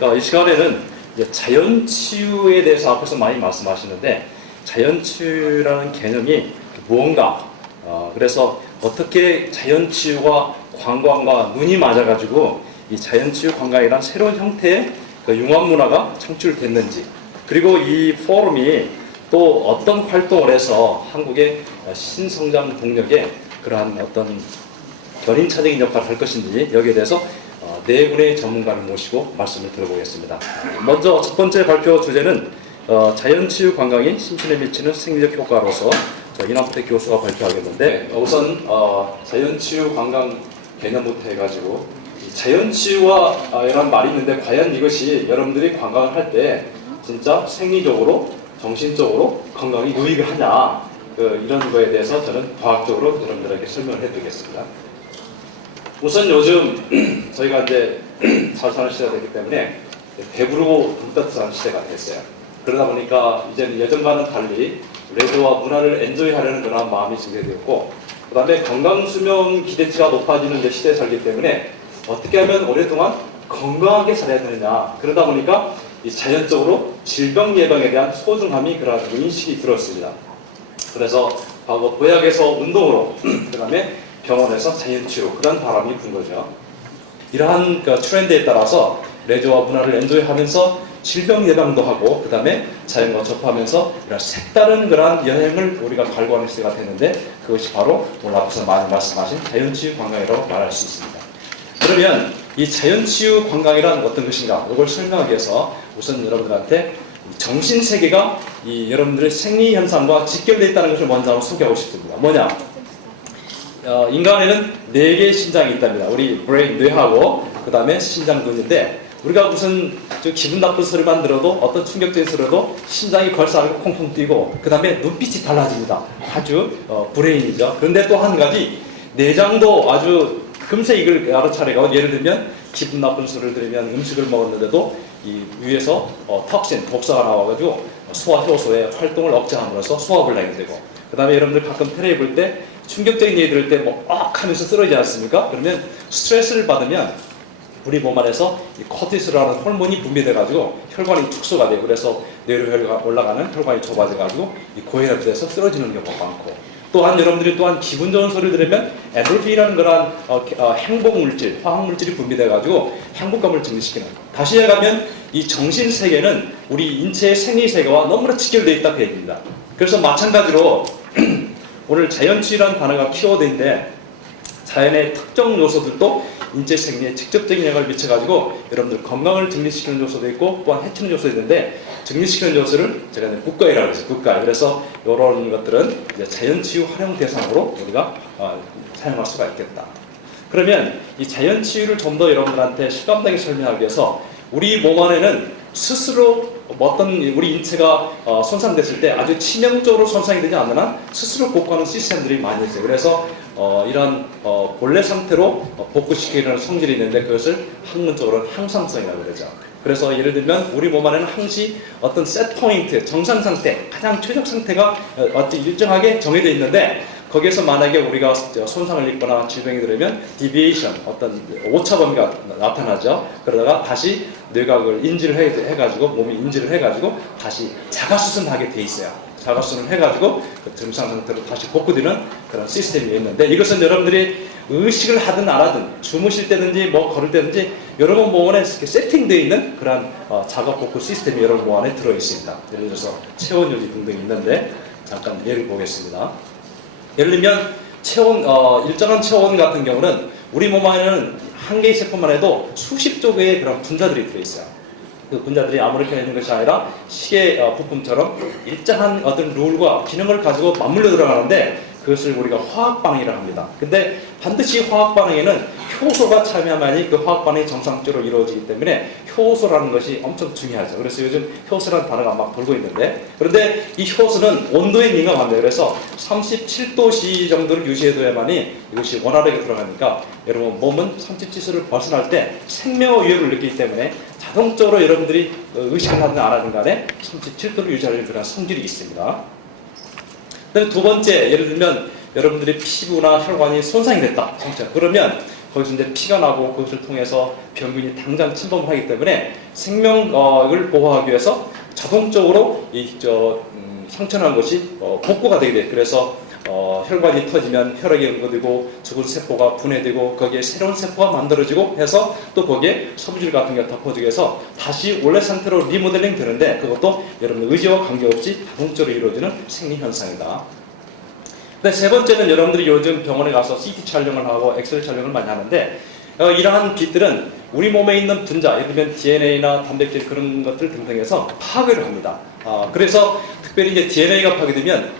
이 시간에는 이제 자연치유에 대해서 앞에서 많이 말씀하시는데, 자연치유라는 개념이 무언가, 그래서 어떻게 자연치유와 관광과 눈이 맞아가지고 이 자연치유 관광이란 새로운 형태의 융합문화가 창출됐는지, 그리고 이 포럼이 또 어떤 활동을 해서 한국의 신성장 동력에 그러한 어떤 견인차적인 역할을 할 것인지, 여기에 대해서 네 분의 전문가를 모시고 말씀을 들어보겠습니다. 먼저 첫 번째 발표 주제는 자연치유 관광이 심신에 미치는 생리적 효과로서 이남태 교수가 발표하겠는데, 우선 자연치유 관광 개념부터 해가지고 자연치유와 이런 말이 있는데, 과연 이것이 여러분들이 관광을 할 때 진짜 생리적으로 정신적으로 건강이 유익을 하냐, 이런 거에 대해서 저는 과학적으로 여러분들에게 설명을 해드리겠습니다. 우선 요즘 저희가 이제 잘 사는 시대가 됐기 때문에 배부르고 돈 따뜻한 시대가 됐어요. 그러다 보니까 이제는 예전과는 달리 레저와 문화를 엔조이하려는 그런 마음이 증대되었고, 그 다음에 건강수명 기대치가 높아지는 이제 시대에 살기 때문에 어떻게 하면 오랫동안 건강하게 살아야 되느냐, 그러다 보니까 이 자연적으로 질병 예방에 대한 소중함이 그런 인식이 들었습니다. 그래서 과거 보약에서 운동으로 그 다음에 병원에서 자연치유, 그런 바람이 분 거죠. 이러한 트렌드에 따라서 레저와 문화를 엔조이하면서 질병 예방도 하고, 그 다음에 자연과 접하면서 이런 색다른 그러한 여행을 우리가 갈구하는 시대가 됐는데, 그것이 바로 오늘 앞에서 많이 말씀하신 자연치유 관광이라고 말할 수 있습니다. 그러면 이 자연치유 관광이란 어떤 것인가, 이걸 설명하기 위해서 우선 여러분들한테 정신세계가 이 여러분들의 생리현상과 직결되어 있다는 것을 먼저 한번 소개하고 싶습니다. 뭐냐? 인간에는 4개의 심장이 있답니다. 우리 브레인, 뇌하고 그 다음에 심장근인데, 우리가 무슨 기분 나쁜 소리만 들어도, 어떤 충격적인 소리도 심장이 걸싸하고 콩콩 뛰고, 그 다음에 눈빛이 달라집니다. 아주 브레인이죠. 그런데 또 한 가지, 내장도 아주 금세 이걸 알아차려가, 예를 들면 기분 나쁜 소리를 들으면 음식을 먹었는데도 이 위에서 톡신, 독소가 나와가지고 소화효소의 활동을 억제함으로써 소화불량이 되고, 그 다음에 여러분들 가끔 텔레비 볼 때 충격적인 얘기 들을 때 뭐 하면서 쓰러지지 않습니까? 그러면 스트레스를 받으면 우리 몸 안에서 이 코티솔이라는 호르몬이 분비돼가지고 혈관이 축소가 돼요. 그래서 뇌로 올라가는 혈관이 좁아져가지고 이 고혈압이 돼서 쓰러지는 경우가 많고, 또한 여러분들이 또한 기분 좋은 소리를 들으면 엔돌핀이라는 그런 행복 물질, 화학 물질이 분비돼가지고 행복감을 증진시키는. 다시 얘기하면 이 정신 세계는 우리 인체의 생리 세계와 너무나 직결되어 있다 그 얘기입니다. 그래서 마찬가지로 오늘 자연치유라는 단어가 키워드인데, 자연의 특정 요소들도 인체 생리에 직접적인 영향을 미쳐가지고 여러분들 건강을 증진시키는 요소도 있고, 또한 해치는 요소도 있는데, 증진시키는 요소를 제가 국가이라고 해서 국가. 그래서 이런 것들은 이제 자연치유 활용 대상으로 우리가 사용할 수가 있겠다. 그러면 이 자연치유를 좀 더 여러분들한테 실감나게 설명하기 위해서, 우리 몸 안에는 스스로 어떤 우리 인체가 손상됐을 때 아주 치명적으로 손상이 되지 않는 한 스스로 복구하는 시스템들이 많이 있어요. 그래서 이런 본래 상태로 복구시키는 성질이 있는데, 그것을 학문적으로는 항상성이라고 그러죠. 그래서 예를 들면 우리 몸 안에는 항시 어떤 셋 포인트, 정상 상태, 가장 최적 상태가 일정하게 정해져 있는데, 거기에서 만약에 우리가 손상을 입거나 질병이 들으면 디비에이션, 어떤 오차 범위가 나타나죠. 그러다가 다시 뇌가 그걸 인지를 해가지고, 몸이 인지를 해가지고 다시 자가수순하게 돼 있어요. 자가수순을 해가지고 그 정상 상태로 다시 복구되는 그런 시스템이 있는데, 이것은 여러분들이 의식을 하든 안 하든, 주무실 때든지 뭐 걸을 때든지 여러분 몸 안에 세팅되어 있는 그런 자가 복구 시스템이 여러분 몸 안에 들어 있습니다. 예를 들어서 체온 유지 등등이 있는데, 잠깐 예를 보겠습니다. 예를 들면 일정한 체온 같은 경우는 우리 몸 안에는 한 개의 세포만 해도 수십조 개의 그런 분자들이 들어있어요. 그 분자들이 아무렇게나 있는 것이 아니라 시계 부품처럼 일정한 어떤 룰과 기능을 가지고 맞물려 들어가는데, 그것을 우리가 화학반응이라고 합니다. 근데 반드시 화학반응에는 효소가 참여하면이 그 화학반응이 정상적으로 이루어지기 때문에 효소라는 것이 엄청 중요하죠. 그래서 요즘 효소라는 단어가 막 돌고 있는데, 그런데 이 효소는 온도에 민감합니다. 그래서 37도씨 정도를 유지해둬야만이 이것이 원활하게 들어가니까, 여러분 몸은 37도를 벗어날 때 생명의 위협을 느끼기 때문에 자동적으로 여러분들이 의식을 하든 안 하든 간에 37도를 유지하려는 그런 성질이 있습니다. 그다음에 두 번째, 예를 들면 여러분들의 피부나 혈관이 손상이 됐다. 그러면 거기서 이제 피가 나고, 그것을 통해서 병균이 당장 침범을 하기 때문에 생명을 보호하기 위해서 자동적으로 상처난 것이 복구가 되게 돼요. 그래서 혈관이 터지면 혈액이 응고되고 죽은 세포가 분해되고 거기에 새로운 세포가 만들어지고 해서 또 거기에 섬유질 같은 게 덮어지게 해서 다시 원래 상태로 리모델링 되는데 그것도 여러분 의지와 관계없이 자동적으로 이루어지는 생리현상이다. 근데 세 번째는 여러분들이 요즘 병원에 가서 CT 촬영을 하고 엑스레이 촬영을 많이 하는데 이러한 빛들은 우리 몸에 있는 분자, 예를 들면 DNA나 단백질 그런 것들 등등해서 파괴를 합니다. 그래서 특별히 이제 DNA가 파괴되면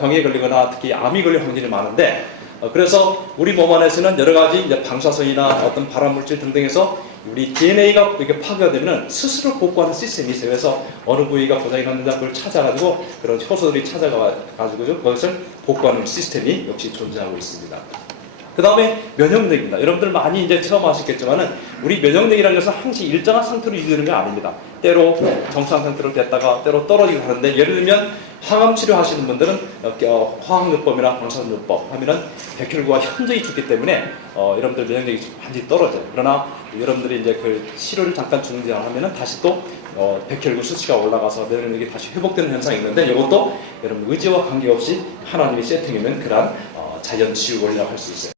병에 걸리거나 특히 암이 걸릴 확률이 많은데 그래서 우리 몸 안에서는 여러 가지 이제 방사선이나 어떤 발암물질 등등해서 우리 DNA가 이렇게 파괴가 되면 스스로 복구하는 시스템이 있어요. 그래서 어느 부위가 고장이 났는지 그걸 찾아가지고 그런 효소들이 찾아가가지고 그것을 복구하는 시스템이 역시 존재하고 있습니다. 그 다음에 면역력입니다. 여러분들 많이 이제 처음 아시겠지만은 우리 면역력이라는 것은 항상 일정한 상태로 유지되는 게 아닙니다. 때로 정상 상태로 됐다가 때로 떨어지고 하는데 예를 들면 항암 치료하시는 분들은 화학요법이나 방사선요법 하면은 백혈구가 현저히 죽기 때문에 여러분들 면역력이 완전히 떨어져요. 그러나 여러분들이 이제 그 치료를 잠깐 중지하면은 다시 또 백혈구 수치가 올라가서 면역력이 다시 회복되는 현상이 있는데 이것도 여러분 의지와 관계없이 하나님이 세팅해놓은 그러한 자연 치유 원리라고 할 수 있어요.